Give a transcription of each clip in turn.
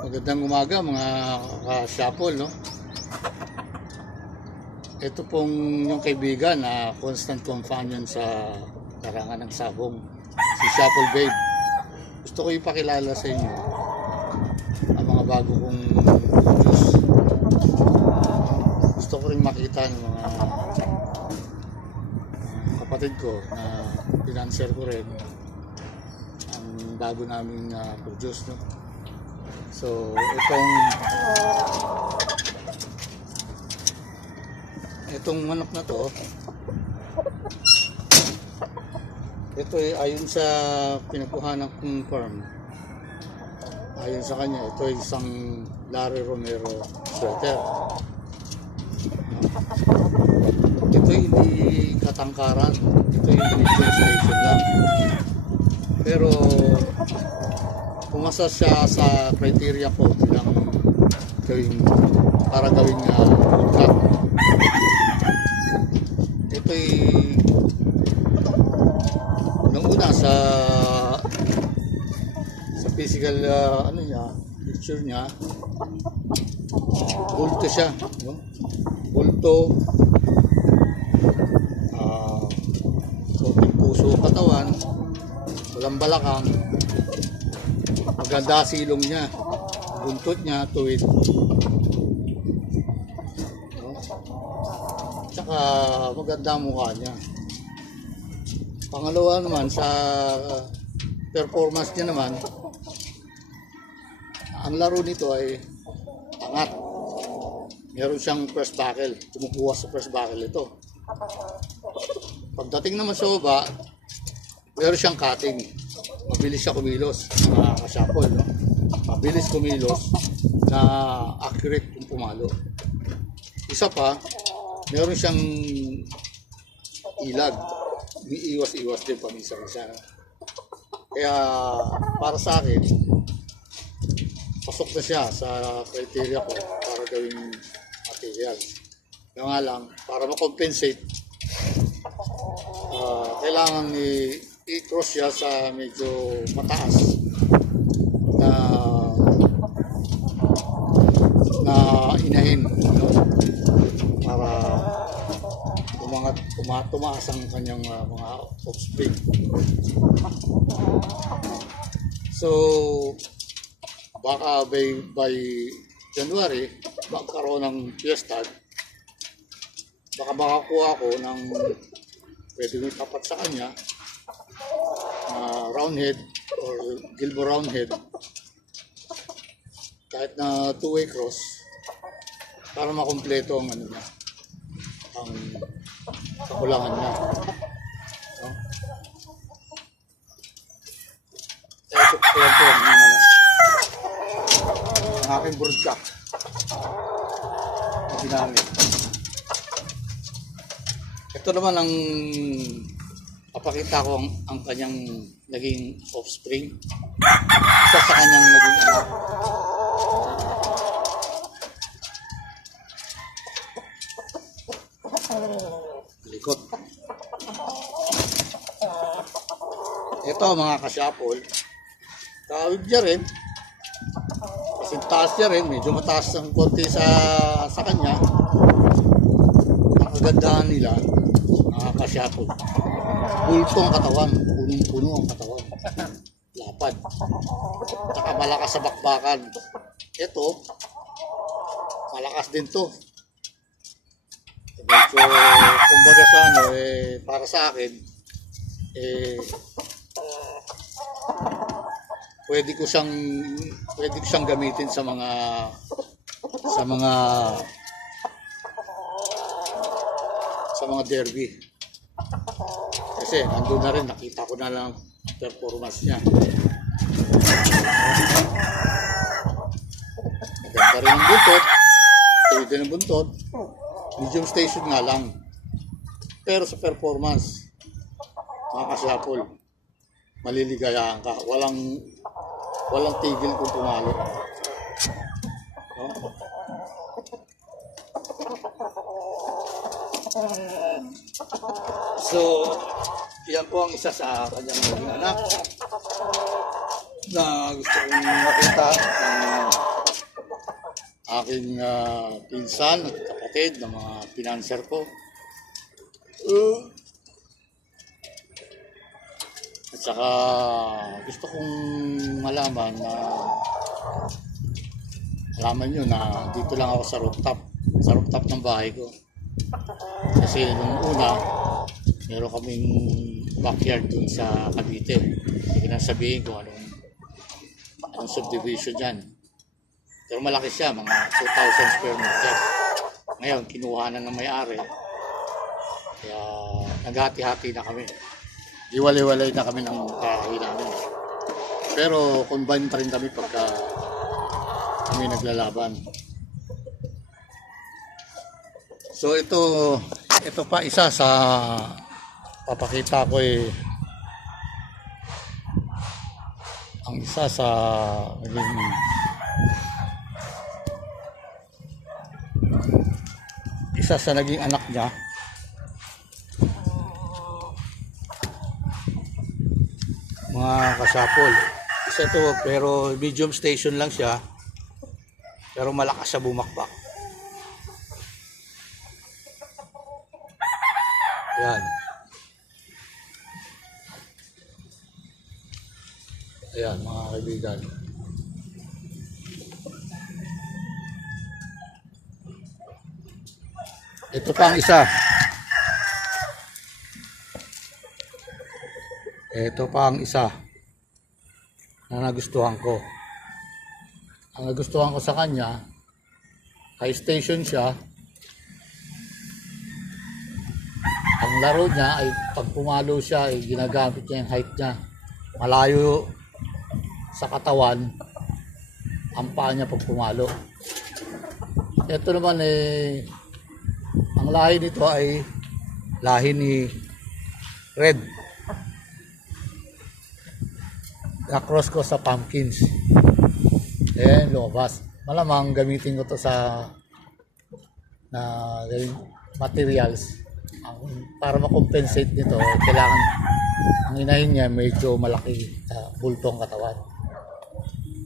Magandang umaga mga ka-shuffle, no? Ito pong yung kaibigan na constant companion sa larangan ng sabong, si Shuffle Babe. Gusto ko ipakilala sa inyo ang mga bago kong videos. Gusto ko rin makita ng mga kapatid ko na financer ko rin ang bago naming produce, no? So itong manok na to, ito ay ayon sa pinagkuhanan kong farm, ayon sa kanya, ito ay isang Larry Romero sweater. Ito ay hindi katangkaran, ito ay medium station lang, pero pumasa siya sa criteria ko bilang para gawing full cut. Ito ay nung una sa physical picture niya, bulto siya, no? Bulto, konting puso katawan, walang balakang, maganda silong niya, buntot niya tuwid, no? Tsaka maganda mukha niya. Pangalawa naman, sa performance niya naman, ang laro nito ay angat. Meron siyang press buckle, kumukuha sa press buckle ito. Pagdating naman sa baba, meron siyang cutting. Mabilis siya kumilos, mga ka-shuffle, no? Mabilis kumilos na accurate kung pumalo. Isa pa, meron siyang ilag. Iiwas-iwas din paminsan-minsan. Kaya para sa akin, pasok na siya sa criteria ko para gawing material. Kaya nga lang, para makompensate, kailangan i-cross siya sa medyo mataas na inahin, no? Para tumaas ang kanyang mga offspring. So baka by January magkaroon ng fiesta, baka makakuha ako ng pwede mo tapat sa kanya roundhead or Gilbo roundhead, kahit na two-way cross, para makumpleto ang niya, ang kakulangan niya, no? Ito ang aking broodcock na ginamit. Ito naman ang papakita ko ang kanyang naging offspring. Isa sa kanyang naging anak. Likot. Ito mga ka-shuffle, kawig niya rin. Kasi taas niya rin, medyo mataas ang konti sa kanya. Ang kagandahan nila, mga ka-shuffle, bultong katawan, punong-puno ang katawan, lapad, saka malakas sa bakbakan. Ito, malakas din to. So, kumbaga sa para sa akin, pwede ko siyang gamitin sa mga derby. Kasi nandun na rin, nakita ko na lang performance niya. Maganda rin ang buntot, tuwid din ang buntot, medium station nga lang. Pero sa performance, mga ka-shuffle, maliligayahan ka. Walang tigil kung pumalo. No? So, yan po ang isa sa kanyang naging anak na gusto kong makita aking pinsan at kapatid ng mga pinanser ko. At saka gusto kong malaman na nyo na dito lang ako sa rooftop ng bahay ko. Kasi nung una, meron kaming backyard dun sa Cavite. Hindi ko na sabihin kung anong subdivision dyan. Pero malaki siya, mga 2,000 square meter. Ngayon, kinuha na ng may-ari. Kaya naghati-hati na kami. Iwalay-walay na kami ng kahi namin. Pero combine pa rin kami pagka kami naglalaban. So ito pa isa sa papakita ko ang isa sa naging anak niya. Mga kasapol. Isa to pero medium station lang siya. Pero malakas siya bumakbak. Ayan. Ayan mga kaibigan. Ito pa ang isa. Ito pa ang isa na nagustuhan ko. Ang nagustuhan ko sa kanya, high station siya. Ang laro niya ay pag pumalo siya ay ginagamit niya yung height niya. Malayo sa katawan ang paa niya pag pumalo. Ito naman ang lahi nito ay lahi ni Red. Na-cross ko sa pumpkins. Ayan, lumabas. Malamang gamitin ko to sa materials. Para makompensate nito, kailangan ang inahin niya medyo malaki bulto ang katawan.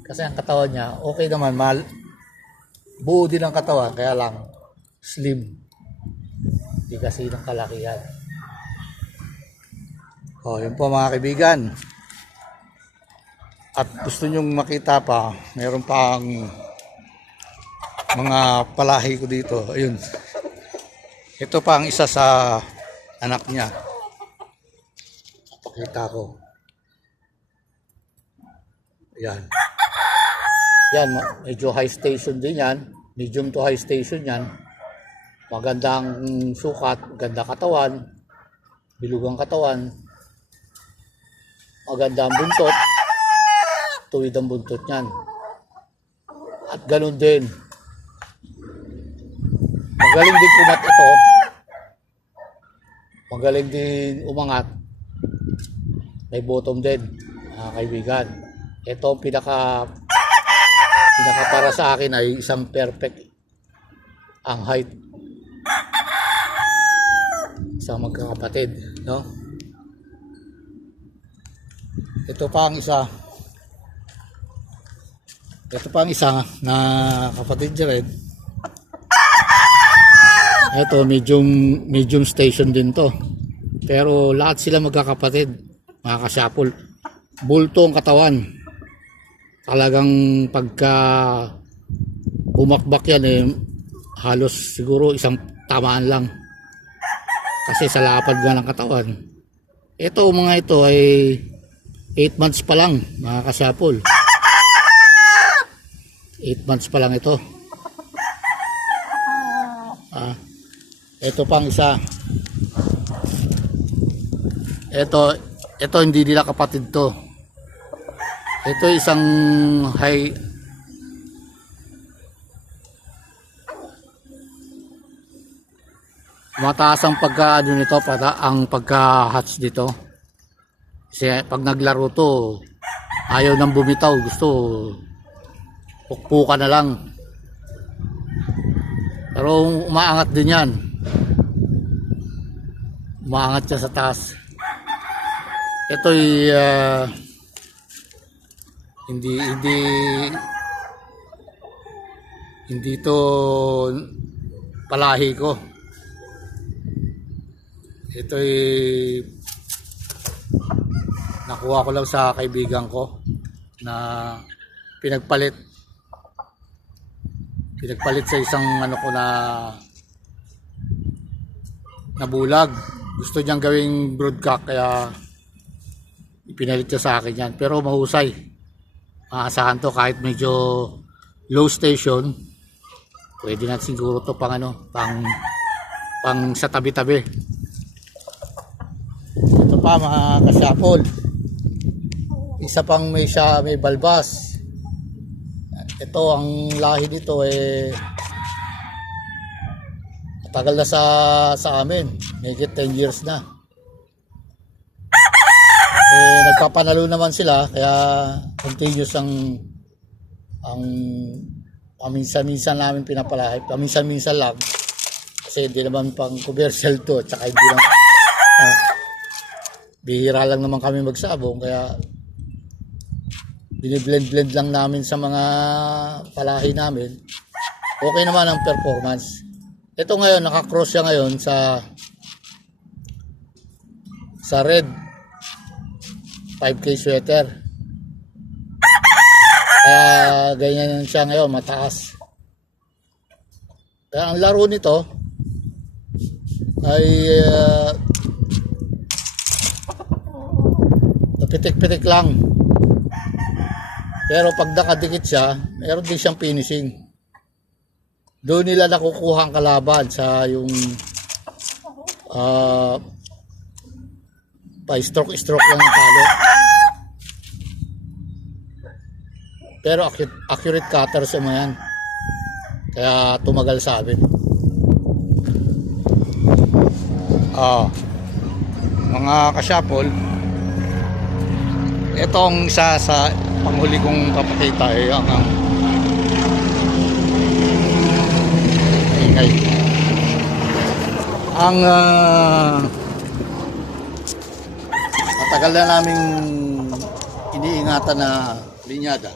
Kasi ang katawan niya, okay naman, buo din ang katawan, kaya lang slim. Hindi kasi ng kalakihan. Yun po mga kaibigan. At gusto nyong makita pa, meron pang mga palahi ko dito. Ayun. Ito pa ang isa sa anak niya. Pakita ko. Yan. Yan, medyo high station din yan. Medium to high station yan. Magandang sukat, maganda katawan. Bilugang katawan. Magandang buntot. Tuwid ang buntot niyan. At ganun din. Magaling din kumat ito. Magaling din umangat. May bottom din, mga kaibigan. Ito ang pinaka para sa akin ay isang perfect ang height. Isang magkakapatid, no? Ito pa ang isa. Ito pa ang isa na kapatid niya rin. Ito, medium station din to. Pero lahat sila magkakapatid, mga kasyapol. Bulto ang katawan. Talagang pagka bumakbak yan halos siguro isang tamaan lang. Kasi sa lapad nga ng katawan. Ito mga ito ay 8 months pa lang, mga kasyapol. 8 months pa lang ito. Ito pang isa. Ito hindi nila kapatid to. Ito isang high mataas ang pagka nito, ang pagka-hatch dito. Kasi pag naglaro to, ayaw nang bumitaw, gusto pukpukan na lang. Pero umaangat din yan. Umaangat siya sa taas. Ito'y Hindi to palahi ko. Ito ay nakuha ko lang sa kaibigan ko na pinagpalit sa isang ano ko na bulag. Gusto niyang gawing broodcock kaya ipinalit niya sa akin yan. Pero mahusay. Maasahan to kahit medyo low station. Pwede natin siguro to pang sa tabi-tabi. Ito pa mga kasyapol. Isa pang may balbas. Ito ang lahi dito matagal na sa amin. Higit 10 years na. Nagpapanalo naman sila kaya continuous ang paminsan-minsan namin pinapalahi. Paminsan-minsan lang. Kasi hindi naman pang commercial to. Tsaka hindi lang bihira lang naman kami magsabong kaya biniblend-blend lang namin sa mga palahi namin. Okay naman ang performance. Ito ngayon, nakakross siya ngayon sa red 5K sweater. Kaya ganyan siya ngayon, mataas. Kaya ang laro nito ay pitik-pitik lang. Pero pag nakadikit siya, meron din siyang finishing. Doon nila nakukuha ang kalaban sa yung pa-stroke lang ang palo. Pero accurate cutter sa mga yan. Kaya tumagal sa amin. Mga kasyapol, itong isa sa panghuli kong papakita ay ang ingay. Ang matagal na naming iniingatan na linyada.